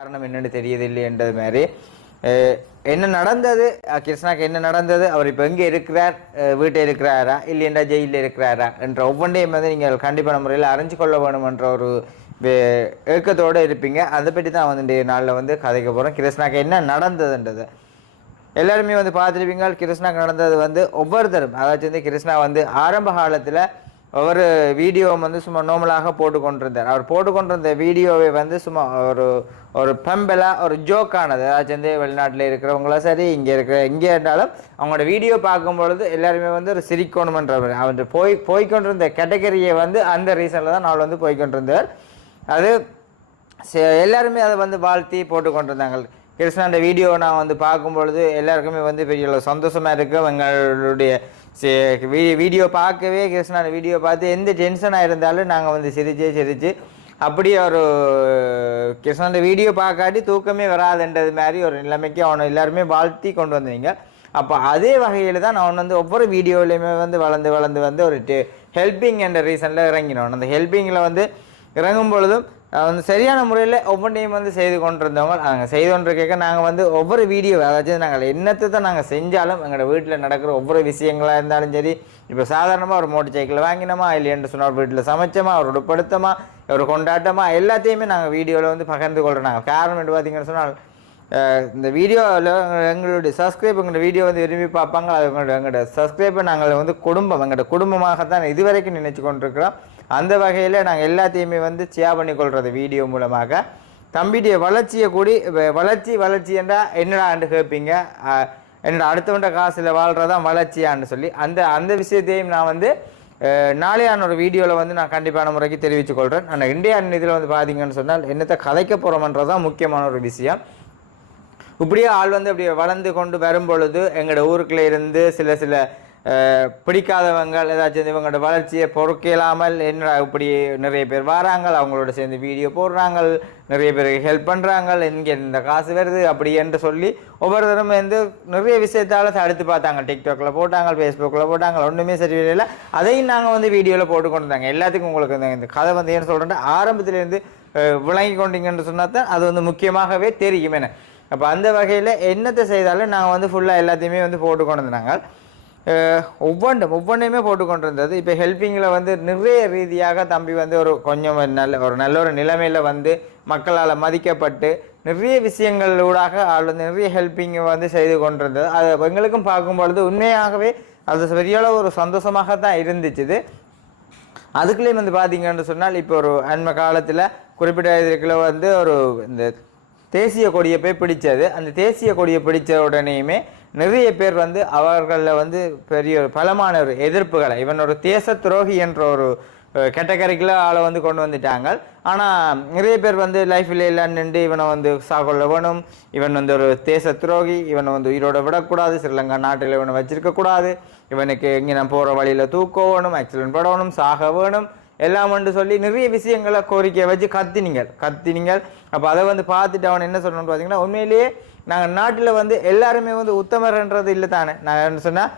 காரணம் என்னன்னு தெரியுது இல்லைன்றது மாதிரி என்ன நடந்தது, கிருஷ்ணாக்கு என்ன நடந்தது, அவர் இப்போ எங்கே இருக்கிறார், வீட்டில் இருக்கிறாரா இல்லையென்றா ஜெயிலில் இருக்கிறாரா என்ற ஒவ்வொன்றையும் வந்து நீங்கள் கண்டிப்பான முறையில் அறிஞ்சு கொள்ள வேணும் என்ற ஒரு ஏக்கத்தோடு இருப்பீங்க. அதை பற்றி தான் வந்து இன்றைய நாளில் வந்து கதைக்க போகிறோம். கிருஷ்ணாக்கு என்ன நடந்ததுன்றது எல்லாருமே வந்து பார்த்துருப்பீங்க. கிருஷ்ணாக்கு நடந்தது வந்து ஒவ்வொருத்தரும், அதாச்சும் வந்து கிருஷ்ணா வந்து ஆரம்ப காலத்தில் ஒரு வீடியோ வந்து சும்மா நார்மலாக போட்டுக்கொண்டிருந்தார். அவர் போட்டுக்கொண்டிருந்த வீடியோவை வந்து சும்மா ஒரு பம்பலாக ஒரு ஜோக்கானது, அதாச்சும் வந்து வெளிநாட்டில் இருக்கிறவங்களும் சரி இங்கே எங்கே இருந்தாலும் அவங்களோட வீடியோ பார்க்கும்பொழுது எல்லாருமே வந்து ஒரு சிரிக்கணுமன்ற அவர் போய்கொண்டிருந்த கேட்டகரியை வந்து அந்த ரீசனில் தான் நான் வந்து போய்கொண்டிருந்தார். அது எல்லாருமே அதை வந்து வாழ்த்தி போட்டுக்கொண்டிருந்தாங்க. கிருஷ்ணாண்ட வீடியோ நான் வந்து பார்க்கும்பொழுது எல்லாருக்குமே வந்து பெரிய சந்தோஷமாக இருக்கும். எங்களுடைய வீடியோ பார்க்கவே கிருஷ்ணாண்ட வீடியோ பார்த்து எந்த டென்ஷனாக இருந்தாலும் நாங்கள் வந்து சிரித்து அப்படியே ஒரு கிருஷ்ணாண்ட வீடியோ பார்க்காட்டி தூக்கமே வராதுன்றது மாதிரி ஒரு நிலைமைக்கு அவனை எல்லாருமே வாழ்த்தி கொண்டு வந்தீங்க. அப்போ அதே வகையில் தான் நான் வந்து ஒவ்வொரு வீடியோலையுமே வந்து வளர்ந்து வந்து ஒரு ஹெல்பிங் என்ற ரீசனில் இறங்கினோம். அந்த ஹெல்பிங்கில் வந்து இறங்கும் பொழுதும் வந்து சரியான முறையில் ஒவ்வொன்றையும் வந்து செய்து கொண்டிருந்தவங்க நாங்கள் செய்து கொண்டிருக்க நாங்கள் வந்து ஒவ்வொரு வீடியோ, அதாச்சும் நாங்கள் என்னத்தை தான் நாங்கள் செஞ்சாலும் எங்களோட வீட்டில் நடக்கிற ஒவ்வொரு விஷயங்களாக இருந்தாலும் சரி, இப்போ சாதாரணமாக ஒரு மோட்டர் சைக்கிள் வாங்கினோமா இல்லையென்று சொன்னால் வீட்டில் சமைச்சோமா ஒரு உடுப்படுத்தமா ஒரு கொண்டாட்டமா எல்லாத்தையுமே நாங்கள் வீடியோவில் வந்து பகிர்ந்து கொள்கிறோம். நாங்கள் காரணம் என்று பார்த்தீங்கன்னு சொன்னால் இந்த வீடியோவில் எங்களுடைய சப்ஸ்கிரைப் எங்களோட வீடியோ வந்து விரும்பி பார்ப்பாங்க. அது எங்களோட சப்ஸ்கிரைப்பை நாங்கள் வந்து எங்களோட குடும்பமாகத்தான் இதுவரைக்கும் நினைச்சு கொண்டிருக்கிறோம். அந்த வகையில் நாங்கள் எல்லாத்தையுமே வந்து ஷேர் பண்ணி கொள்வது வீடியோ மூலமாக. தம்பியுடைய வளர்ச்சியை கூடி வளர்ச்சி என்றால் என்னடான்னு கேட்பீங்க. என்னோட அடுத்தவண்ட காசில் வாழ்கிறதான் வளர்ச்சியான்னு சொல்லி அந்த விஷயத்தையும் நான் வந்து நாளையான ஒரு வீடியோவில் வந்து நான் கண்டிப்பான முறைக்கு தெரிவித்து கொள்கிறேன். ஆனால் இந்தியா இதில் வந்து பார்த்தீங்கன்னு சொன்னால் என்னத்தை கதைக்க போகிறோம்ன்றதான் முக்கியமான ஒரு விஷயம். இப்படியே ஆள் வந்து அப்படியே வளர்ந்து கொண்டு வரும்பொழுது எங்களோட ஊருக்குள்ளே இருந்து சில பிடிக்காதவங்க ஏதாச்சும் இவங்களோட வளர்ச்சியை பொறுக்கலாமல் என்ன இப்படி நிறைய பேர் வராங்க, அவங்களோட சேர்ந்து வீடியோ போடுறாங்க, நிறைய பேருக்கு ஹெல்ப் பண்ணுறாங்க, இங்கே இந்த காசு வருது அப்படி என்று சொல்லி ஒவ்வொருத்தரும் வந்து நிறைய விஷயத்தால் தடுத்து பார்த்தாங்க. டிக்டாக்ல போட்டாங்க, ஃபேஸ்புக்கில் போட்டாங்க, ஒன்றுமே சரியில்லை. அதையும் நாங்கள் வந்து வீடியோவில் போட்டு கொண்டு வந்தாங்க. எல்லாத்துக்கும் உங்களுக்கு இந்த கதை வந்து ஏன்னு சொல்கிறேன், ஆரம்பத்திலேருந்து விளங்கி கொண்டீங்கன்னு சொன்னால் தான் அது வந்து முக்கியமாகவே தெரியும் என்ன. அப்போ அந்த வகையில் என்னத்தை செய்தாலும் நாங்கள் வந்து ஃபுல்லாக எல்லாத்தையுமே வந்து போட்டு கொண்டு வந்தாங்க. ஒவ்வொன்றையுமே போட்டு கொண்டு இருந்தது. இப்போ ஹெல்பிங்கில் வந்து நிறைய ரீதியாக தம்பி வந்து கொஞ்சம் நல்ல ஒரு நிலைமையில் வந்து மக்களால் மதிக்கப்பட்டு நிறைய விஷயங்களூடாக ஆள் வந்து நிறைய ஹெல்பிங்கை வந்து செய்து கொண்டிருந்தது. அது எங்களுக்கும் பார்க்கும்பொழுது உண்மையாகவே அது சரியான ஒரு சந்தோஷமாக தான் இருந்துச்சு. அதுக்குள்ளேயும் வந்து பார்த்தீங்கன்னு சொன்னால் இப்போ ஒரு அண்மை காலத்தில் குறிப்பிட்ட இதுக்குள்ள வந்து இந்த தேசிய கொடியை போய் பிடிச்சது. அந்த தேசிய கொடியை பிடிச்ச உடனேயுமே நிறைய பேர் வந்து அவர்களில் வந்து பெரிய பலமான ஒரு எதிர்ப்புகளை, இவன் ஒரு தேச துரோகி என்ற ஒரு கேட்டகரிக்குள்ள ஆளை வந்து கொண்டு வந்துட்டாங்க. ஆனால் நிறைய பேர் வந்து லைஃப்பில் எல்லாம் நின்று இவனை வந்து சாகொள்ள வேணும், இவன் வந்து ஒரு தேச துரோகி, இவனை வந்து உயிரோட விடக்கூடாது, ஸ்ரீலங்கா நாட்டில் இவனை வச்சிருக்கக்கூடாது, இவனுக்கு எங்கே நான் போகிற வழியில் தூக்க வேணும், ஆக்சிடென்ட் படணும், சாக வேணும் எல்லாம் வந்து சொல்லி நிறைய விஷயங்களை கோரிக்கையை வச்சு கத்தினீங்க. அப்போ அதை வந்து பார்த்துட்டு அவன் என்ன சொல்லணும்னு பார்த்தீங்கன்னா, உண்மையிலேயே நாங்கள் நாட்டில் வந்து எல்லாருமே வந்து உத்தமர்ன்றது இல்லை தானே. நான் என்ன சொன்னால்,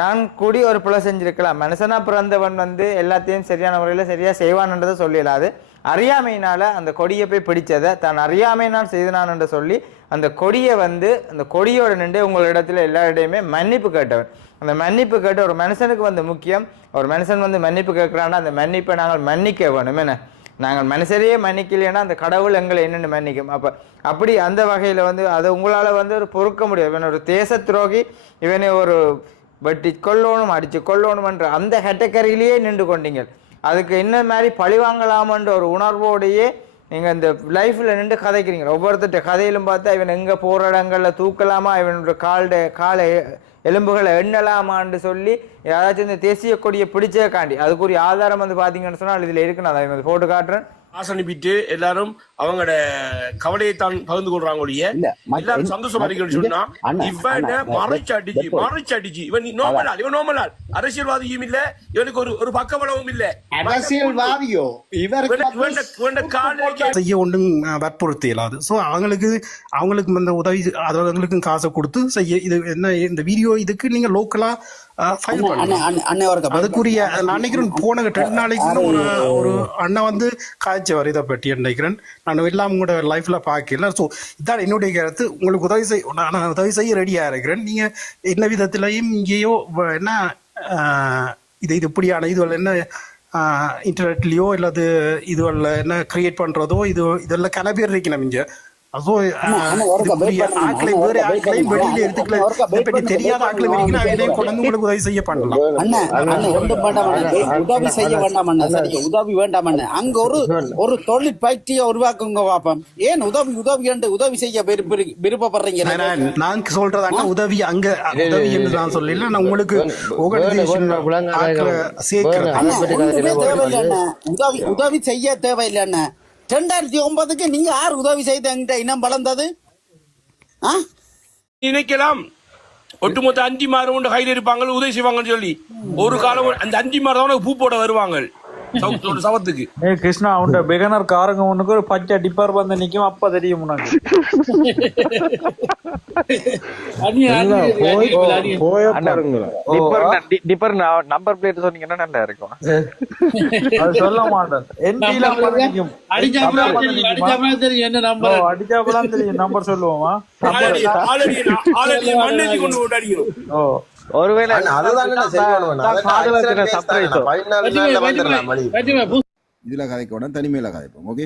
நான் கூடி ஒரு பிள்ளை செஞ்சுருக்கலாம், மனுஷனாக பிறந்தவன் வந்து எல்லாத்தையும் சரியான முறையில் சரியாக செய்வான்ன்றதை சொல்லிடலாது. அறியாமையினால் அந்த கொடியை போய் பிடிச்சதை தான் அறியாமையினால் செய்தனான் என்று சொல்லி அந்த கொடியை வந்து அந்த கொடியோட நின்று உங்களிடத்துல எல்லாரிடையுமே மன்னிப்பு கேட்டவன். அந்த மன்னிப்பு கேட்டு ஒரு மனுஷனுக்கு வந்து முக்கியம். ஒரு மனுஷன் வந்து மன்னிப்பு கேட்குறான்னா அந்த மன்னிப்பை நாங்கள் மன்னிக்க வேணும். என்ன, நாங்கள் மனுஷரையே மன்னிக்கலைன்னா அந்த கடவுள் எங்களை என்னென்னு மன்னிக்கும். அப்படி அந்த வகையில் வந்து அதை உங்களால் வந்து ஒரு பொறுக்க முடியும். இவன் ஒரு தேச துரோகி, இவனை ஒரு வெட்டி கொல்லணும் அடித்து கொல்லணுமன்ற அந்த கேட்டகரியிலேயே நின்று கொண்டீங்க. அதுக்கு என்ன மாதிரி பழிவாங்கலாமன்ற ஒரு உணர்வோடையே நீங்கள் இந்த லைஃப்பில் நின்று கதைக்கிறீங்க. ஒவ்வொருத்தட்ட கதையிலும் பார்த்தா இவன் எங்கே போகிற இடங்களில் தூக்கலாமா, இவனோட காலை எலும்புகளை எண்ணலாமான்னு சொல்லி யாராச்சும் இந்த தேசிய கொடியை பிடிச்சக்காண்டி அதுக்குரிய ஆதாரம் வந்து பார்த்தீங்கன்னு சொன்னால் இதில் இருக்கு. நான் அதை வந்து போட்டு காட்டுறேன். அனுப்பிட்டு எல்லாரும் அவங்களோட கவலையை தான் பகிர்ந்து கொள்றாங்க. எல்லாரும் சந்தோஷமா இருக்குன்னு சொன்னா இவனை மறைச்சு அடிச்சு இவன் நோமலால் அரசியல்வாதியும் இல்ல, இவனுக்கு ஒரு பக்கபலமும் இல்ல, அரசியல்வாதியோ செய்ய ஒன்றும் வற்புறுத்த இயலாது. ஸோ அவங்களுக்கு இந்த உதவி அவங்களுக்கும் காசை கொடுத்து செய்ய இது என்ன இந்த வீடியோ இதுக்கு நீங்க லோக்கலா அதுக்குரிய நினைக்கிறேன். போன 2 நாளைக்கு ஒரு அண்ணன் வந்து காய்ச்சவர் இதை பற்றி நினைக்கிறேன். நான் எல்லாம் உங்களோட லைஃப்ல பார்க்கல. ஸோ இதான் என்னுடைய கருத்து. உங்களுக்கு உதவி செய்ய நான் உதவி செய்ய ரெடியாக இருக்கிறேன். நீங்கள் என்ன விதத்திலையும் இங்கேயோ என்ன இது இப்படியான இதுவல்ல என்ன இன்டர்நெட்லேயோ இல்லாது இதுவல்ல என்ன கிரியேட் பண்ணுறதோ இதெல்லாம் கன பேர் இருக்கணும் இங்கே. அதோ ஆட்களை வேற ஆட்களையும் வெளியில எடுத்துக்கல பற்றி தெரியாத ஆட்களை கொண்டு உங்களுக்கு உதவி செய்ய பண்ணலாம். உதவி செய்ய வேண்டாம் அண்ணா. சரி, உதவி வேண்டாம் அண்ணா. அங்க ஒரு தொழில் பயிற்சியை உருவாக்குங்க பாப்போம். ஏன் உதவி செய்ய விருப்பப்படுறீங்க? நான் சொல்றதாங்க உதவி அங்க உதவி என்று நான் சொல்லல. நான் உங்களுக்கு உதவி செய்ய தேவையில்லை அண்ணா. 2009 நீங்க யார் உதவி செய்த இனம் வளர்ந்தது? நினைக்கலாம் ஒட்டுமொத்த 5 மாதம் கொண்டு கையில் இருப்பாங்க உதவி செய்வாங்கன்னு சொல்லி. ஒரு காலம் அந்த 5 மாதம் பூ போட வருவாங்க சவத்துக்கு. கிருஷ்ணா உண்ட பிகனர் காரங்க ஒண்ணுக்கு ஒரு பச்சை டிப்பர் வந்து நிக்கும். அப்ப தெரியும் உனக்கு. நம்பர் பிளேட் சொன்னீங்கன்னா நல்லா இருக்கும். அது சொல்ல மாட்டேன். அடிச்சாப்பெல்லாம் தெரியும். நம்பர் சொல்லுவோமா? ஒருவேளை இதுல கதைக்க தனிமையில கதைப்போம். ஓகே.